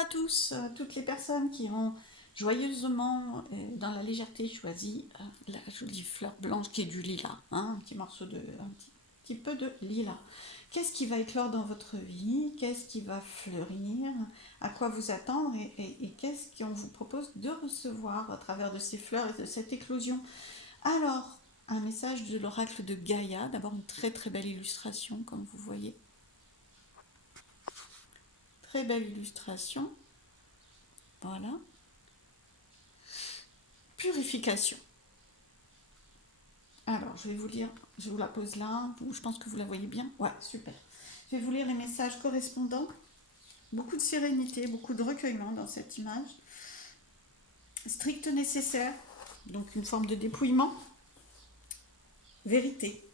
à tous, toutes les personnes qui ont joyeusement, dans la légèreté, choisi la jolie fleur blanche qui est du lilas, hein, un petit morceau de, petit peu de lilas. Qu'est-ce qui va éclore dans votre vie? Qu'est-ce qui va fleurir? À quoi vous attendre? Et qu'est-ce qu'on vous propose de recevoir à travers de ces fleurs et de cette éclosion? Alors, un message de l'oracle de Gaïa, d'abord une très très belle illustration, comme vous voyez. Très belle illustration. Voilà. Purification. Alors, je vais vous lire, je vous la pose là, je pense que vous la voyez bien. Ouais, super. Je vais vous lire les messages correspondants. Beaucoup de sérénité, beaucoup de recueillement dans cette image. Strict nécessaire, donc une forme de dépouillement. Vérité,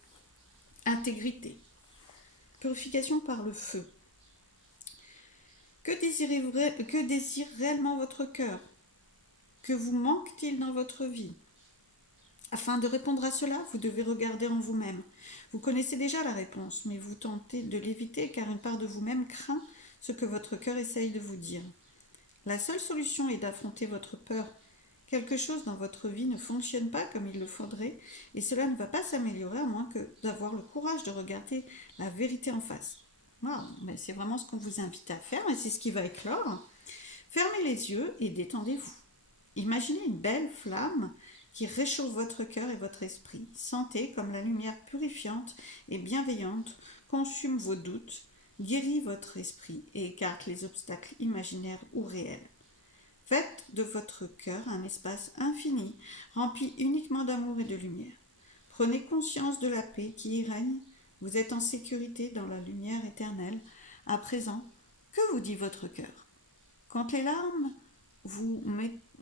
intégrité. Purification par le feu. Que désire réellement votre cœur? Que vous manque-t-il dans votre vie? Afin de répondre à cela, vous devez regarder en vous-même. Vous connaissez déjà la réponse, mais vous tentez de l'éviter car une part de vous-même craint ce que votre cœur essaye de vous dire. La seule solution est d'affronter votre peur. Quelque chose dans votre vie ne fonctionne pas comme il le faudrait et cela ne va pas s'améliorer à moins que d'avoir le courage de regarder la vérité en face. Wow, mais c'est vraiment ce qu'on vous invite à faire et c'est ce qui va éclore. Fermez les yeux et détendez-vous. Imaginez une belle flamme qui réchauffe votre cœur et votre esprit. Sentez comme la lumière purifiante et bienveillante consume vos doutes, guérit votre esprit et écarte les obstacles imaginaires ou réels. Faites de votre cœur un espace infini, rempli uniquement d'amour et de lumière. Prenez conscience de la paix qui y règne. Vous êtes en sécurité dans la lumière éternelle. À présent, que vous dit votre cœur? Quand les larmes vous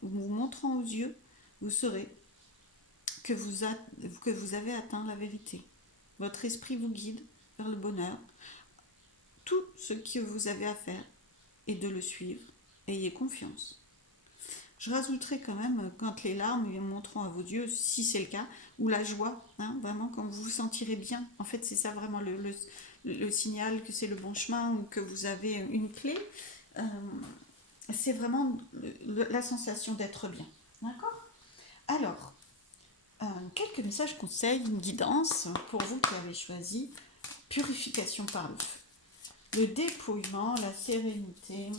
montrant aux yeux, vous saurez que vous avez atteint la vérité. Votre esprit vous guide vers le bonheur. Tout ce que vous avez à faire est de le suivre. Ayez confiance. Je rajouterai quand même, quand les larmes montreront à vos yeux, si c'est le cas, ou la joie, hein, vraiment quand vous vous sentirez bien. En fait, c'est ça vraiment le signal que c'est le bon chemin ou que vous avez une clé. C'est vraiment la sensation d'être bien. D'accord? Alors, quelques messages conseils, une guidance pour vous qui avez choisi purification par le feu. Le dépouillement, la sérénité.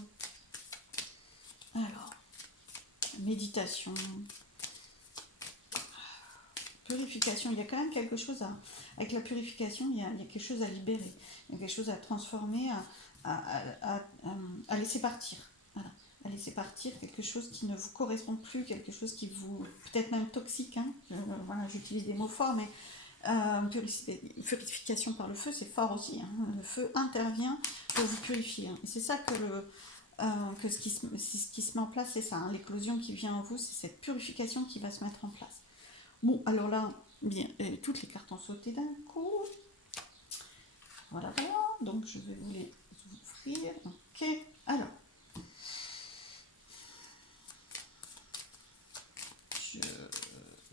Alors, méditation, purification. Il y a quand même quelque chose avec la purification, il y a quelque chose à libérer, il y a quelque chose à transformer, à laisser partir. Voilà. À laisser partir quelque chose qui ne vous correspond plus, quelque chose qui vous, peut-être même toxique, hein. Voilà, j'utilise des mots forts, mais purification par le feu, c'est fort aussi, hein. Le feu intervient pour vous purifier, hein. Et c'est ça que ce qui se met en place, c'est ça, hein. L'éclosion qui vient en vous, c'est cette purification qui va se mettre en place. Bon, alors là, bien, toutes les cartes ont sauté d'un coup. Voilà, voilà. Donc je vais vous les ouvrir. Ok, alors.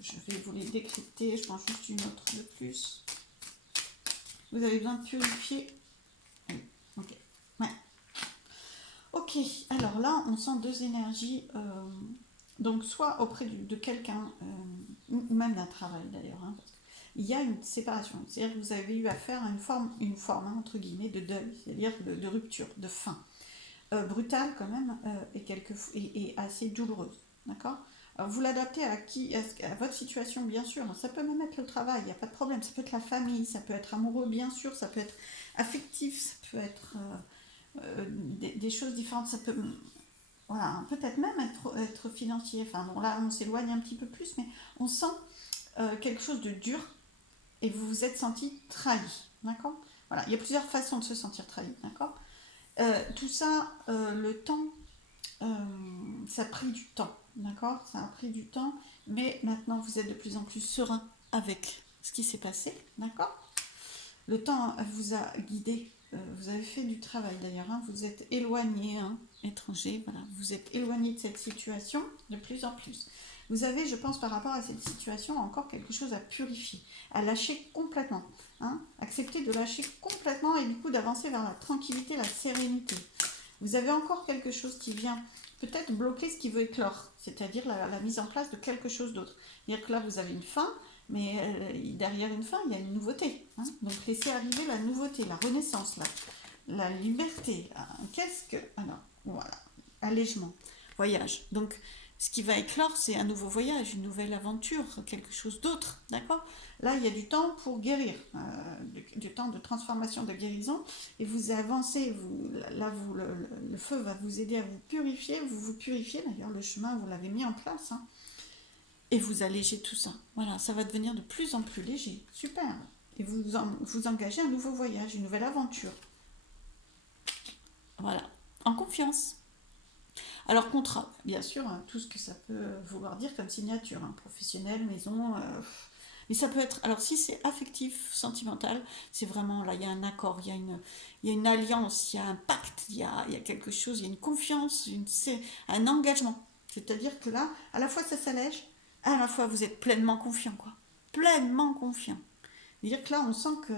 Je vais vous les décrypter, je prends juste une autre de plus. Vous avez besoin de purifier. Ok, ouais. Ok, alors là, on sent deux énergies. Donc, soit auprès de quelqu'un, ou même d'un travail d'ailleurs, hein, parce qu'il y a une séparation. C'est-à-dire que vous avez eu affaire à une forme hein, entre guillemets, de deuil, c'est-à-dire de rupture, de fin. Brutale quand même, et assez douloureuse. D'accord? Alors, vous l'adaptez à votre situation, bien sûr. Ça peut même être le travail, il n'y a pas de problème. Ça peut être la famille, ça peut être amoureux, bien sûr. Ça peut être affectif, ça peut être des choses différentes. Ça peut, voilà, peut-être même être financier. Enfin, bon, là, on s'éloigne un petit peu plus, mais on sent quelque chose de dur et vous vous êtes senti trahi. D'accord? Voilà, il y a plusieurs façons de se sentir trahi. D'accord? Tout ça, le temps, ça a pris du temps, d'accord? Ça a pris du temps, mais maintenant vous êtes de plus en plus serein avec ce qui s'est passé, d'accord? Le temps vous a guidé, vous avez fait du travail d'ailleurs, hein, vous êtes éloigné, hein, étranger, voilà, vous êtes éloigné de cette situation de plus en plus. Vous avez, je pense, par rapport à cette situation, encore quelque chose à purifier, à lâcher complètement, hein, accepter de lâcher complètement et du coup d'avancer vers la tranquillité, la sérénité. Vous avez encore quelque chose qui vient peut-être bloquer ce qui veut éclore, c'est-à-dire la mise en place de quelque chose d'autre. C'est-à-dire que là, vous avez une fin, mais derrière une fin, il y a une nouveauté. Hein. Donc laissez arriver la nouveauté, la renaissance, la liberté. Qu'est-ce que... Alors, voilà, allègement, voyage. Donc, ce qui va éclore, c'est un nouveau voyage, une nouvelle aventure, quelque chose d'autre, d'accord? Là, il y a du temps pour guérir, du temps de transformation, de guérison, et vous avancez, là, le feu va vous aider à vous purifier, vous vous purifiez, d'ailleurs, le chemin, vous l'avez mis en place, hein, et vous allégez tout ça. Voilà, ça va devenir de plus en plus léger, super. Et vous engagez un nouveau voyage, une nouvelle aventure. Voilà, en confiance. Alors contrat, bien sûr, hein, tout ce que ça peut vouloir dire comme signature, hein, professionnelle, maison, mais ça peut être, alors si c'est affectif, sentimental, c'est vraiment, là, il y a un accord, il y a une alliance, il y a un pacte, il y a quelque chose, il y a une confiance, c'est un engagement. C'est-à-dire que là, à la fois ça s'allège, à la fois vous êtes pleinement confiant, quoi. Pleinement confiant. C'est-à-dire que là, on sent que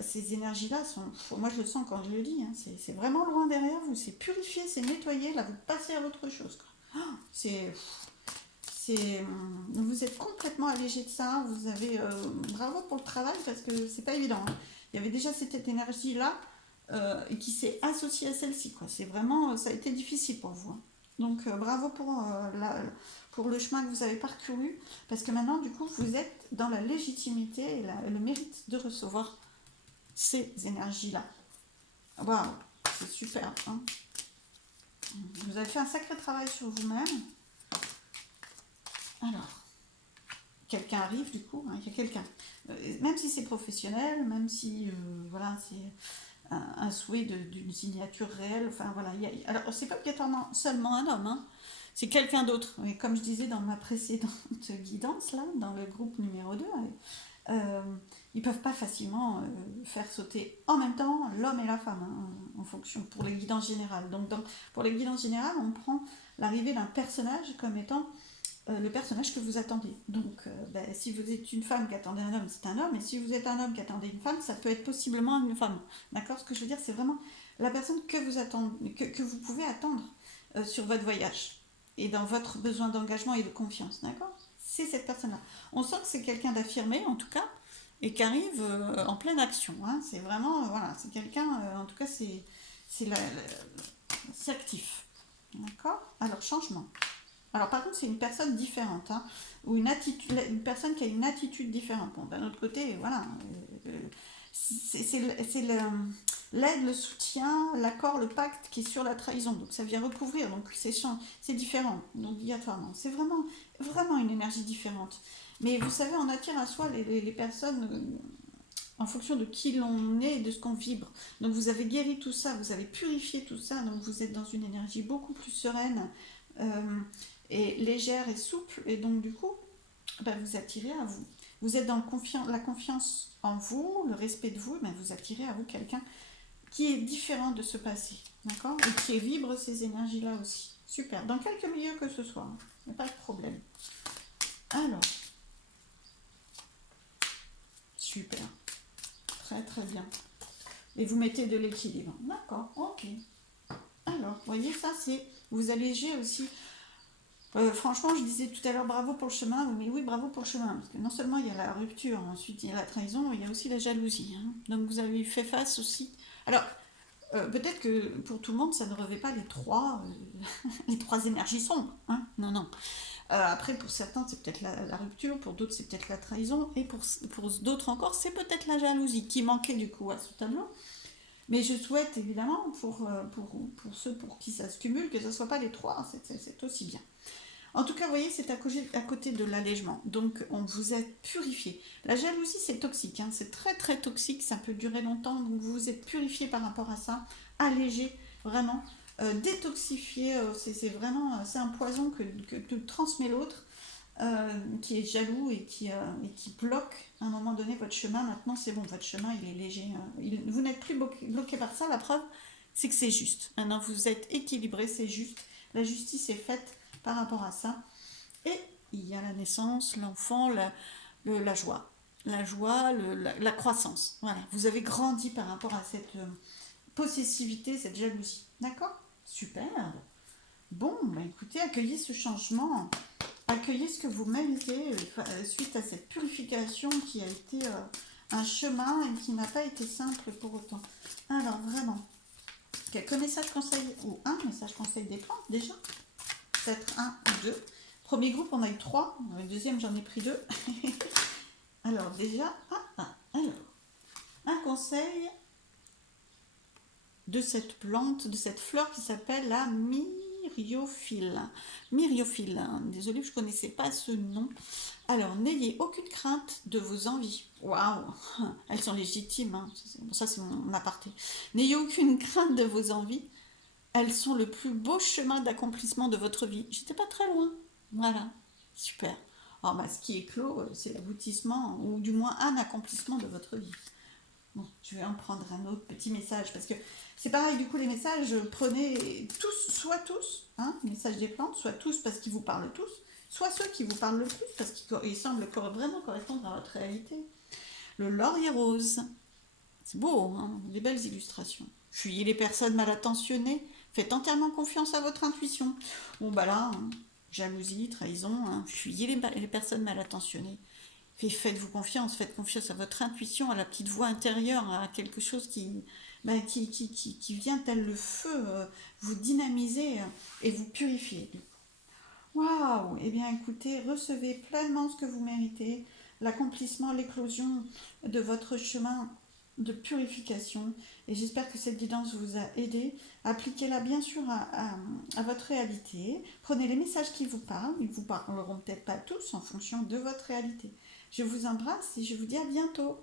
ces énergies-là sont. Moi, je le sens quand je le dis, hein, c'est vraiment loin derrière vous. C'est purifié, c'est nettoyé. Là, vous passez à autre chose. Quoi. Oh, vous êtes complètement allégé de ça. Vous avez. Bravo pour le travail parce que c'est pas évident. Hein. Il y avait déjà cette énergie-là qui s'est associée à celle-ci. Quoi. C'est vraiment. Ça a été difficile pour vous. Hein. Donc, bravo pour le chemin que vous avez parcouru. Parce que maintenant, du coup, vous êtes dans la légitimité et le mérite de recevoir ces énergies-là. Waouh, c'est super. Hein. Vous avez fait un sacré travail sur vous-même. Alors, quelqu'un arrive du coup, hein, il y a quelqu'un. Même si c'est professionnel, même si voilà, c'est un souhait d'une signature réelle, enfin voilà. Alors, c'est pas obligatoirement seulement un homme, hein, c'est quelqu'un d'autre. Et comme je disais dans ma précédente guidance, là, dans le groupe numéro 2, euh, ils peuvent pas facilement faire sauter en même temps l'homme et la femme, hein, en fonction, pour les guidances générales. Donc, pour les guidances générales, on prend l'arrivée d'un personnage comme étant le personnage que vous attendez. Donc, si vous êtes une femme qui attendait un homme, c'est un homme, et si vous êtes un homme qui attendait une femme, ça peut être possiblement une femme. D'accord? Ce que je veux dire, c'est vraiment la personne que vous attendez, que vous pouvez attendre sur votre voyage et dans votre besoin d'engagement et de confiance. D'accord? C'est cette personne-là. On sent que c'est quelqu'un d'affirmé, en tout cas, et qui arrive en pleine action. Hein. C'est vraiment, voilà, c'est quelqu'un, en tout cas, c'est actif. D'accord? Alors, changement. Alors par contre, c'est une personne différente, hein, ou une personne qui a une attitude différente. Bon, d'un autre côté, voilà, c'est l'aide, le soutien, l'accord, le pacte qui est sur la trahison. Donc ça vient recouvrir, donc c'est différent, donc obligatoirement. C'est vraiment, vraiment une énergie différente. Mais vous savez, on attire à soi les personnes en fonction de qui l'on est et de ce qu'on vibre. Donc vous avez guéri tout ça, vous avez purifié tout ça, donc vous êtes dans une énergie beaucoup plus sereine. Et légère et souple, et donc du coup, vous attirez à vous. Vous êtes dans la confiance en vous, le respect de vous, vous attirez à vous quelqu'un qui est différent de ce passé, d'accord? Et qui vibre ces énergies-là aussi. Super, dans quelque milieu que ce soit, il n'y a pas de problème. Alors, super, très très bien. Et vous mettez de l'équilibre, d'accord, ok. Alors, vous voyez, ça c'est, vous allégez aussi. Franchement, je disais tout à l'heure bravo pour le chemin, mais oui, bravo pour le chemin, parce que non seulement il y a la rupture, ensuite il y a la trahison, il y a aussi la jalousie. Hein. Donc vous avez fait face aussi. Alors, peut-être que pour tout le monde, ça ne revêt pas les trois énergies sombres. Hein. Non, non. Après, pour certains, c'est peut-être la rupture, pour d'autres, c'est peut-être la trahison, et pour d'autres encore, c'est peut-être la jalousie qui manquait du coup à ce tableau. Mais je souhaite évidemment, pour ceux pour qui ça se cumule, que ce ne soit pas les trois, c'est aussi bien. En tout cas, vous voyez, c'est à côté de l'allègement. Donc, on vous êtes purifié. La jalousie, c'est toxique. Hein. C'est très, très toxique. Ça peut durer longtemps. Donc, vous vous êtes purifié par rapport à ça. Allégé, vraiment. Détoxifié. C'est vraiment c'est un poison que transmet l'autre, qui est jaloux et qui bloque à un moment donné votre chemin. Maintenant, c'est bon. Votre chemin, il est léger. Vous n'êtes plus bloqué par ça. La preuve, c'est que c'est juste. Maintenant, vous êtes équilibré. C'est juste. La justice est faite par rapport à ça. Et il y a la naissance, l'enfant, la joie. La joie, la croissance. Voilà. Vous avez grandi par rapport à cette possessivité, cette jalousie. D'accord? Super. Bon, bah écoutez, accueillez ce changement, accueillez ce que vous méritez suite à cette purification qui a été un chemin et qui n'a pas été simple pour autant. Alors vraiment, quelques messages conseils, ou un message conseil des plantes déjà, peut-être un ou deux. Premier groupe, on a eu trois, le deuxième, j'en ai pris deux. Alors déjà, alors, un conseil de cette plante, de cette fleur qui s'appelle la myriophylle. Myriophylle, hein. Désolée, je ne connaissais pas ce nom. Alors, n'ayez aucune crainte de vos envies. Waouh, elles sont légitimes, hein. Ça c'est mon aparté. N'ayez aucune crainte de vos envies. Elles sont le plus beau chemin d'accomplissement de votre vie. J'étais pas très loin. Voilà, super. Alors, bah, ce qui est clos, c'est l'aboutissement, ou du moins un accomplissement de votre vie. Bon, je vais en prendre un autre petit message parce que c'est pareil, du coup, les messages, prenez tous, hein, messages des plantes, soit tous parce qu'ils vous parlent tous, soit ceux qui vous parlent le plus parce qu'ils semblent vraiment correspondre à votre réalité. Le laurier rose, c'est beau, hein, des belles illustrations. Fuyez les personnes mal attentionnées, faites entièrement confiance à votre intuition. Bon, bah là, hein, jalousie, trahison, hein, fuyez les personnes mal attentionnées. Faites-vous confiance, faites confiance à votre intuition, à la petite voix intérieure, à quelque chose qui vient tel le feu, vous dynamiser et vous purifier. Waouh! Eh bien écoutez, recevez pleinement ce que vous méritez, l'accomplissement, l'éclosion de votre chemin de purification. Et j'espère que cette guidance vous a aidé. Appliquez-la bien sûr à votre réalité. Prenez les messages qui vous parlent. Ils ne vous parleront peut-être pas tous en fonction de votre réalité. Je vous embrasse et je vous dis à bientôt.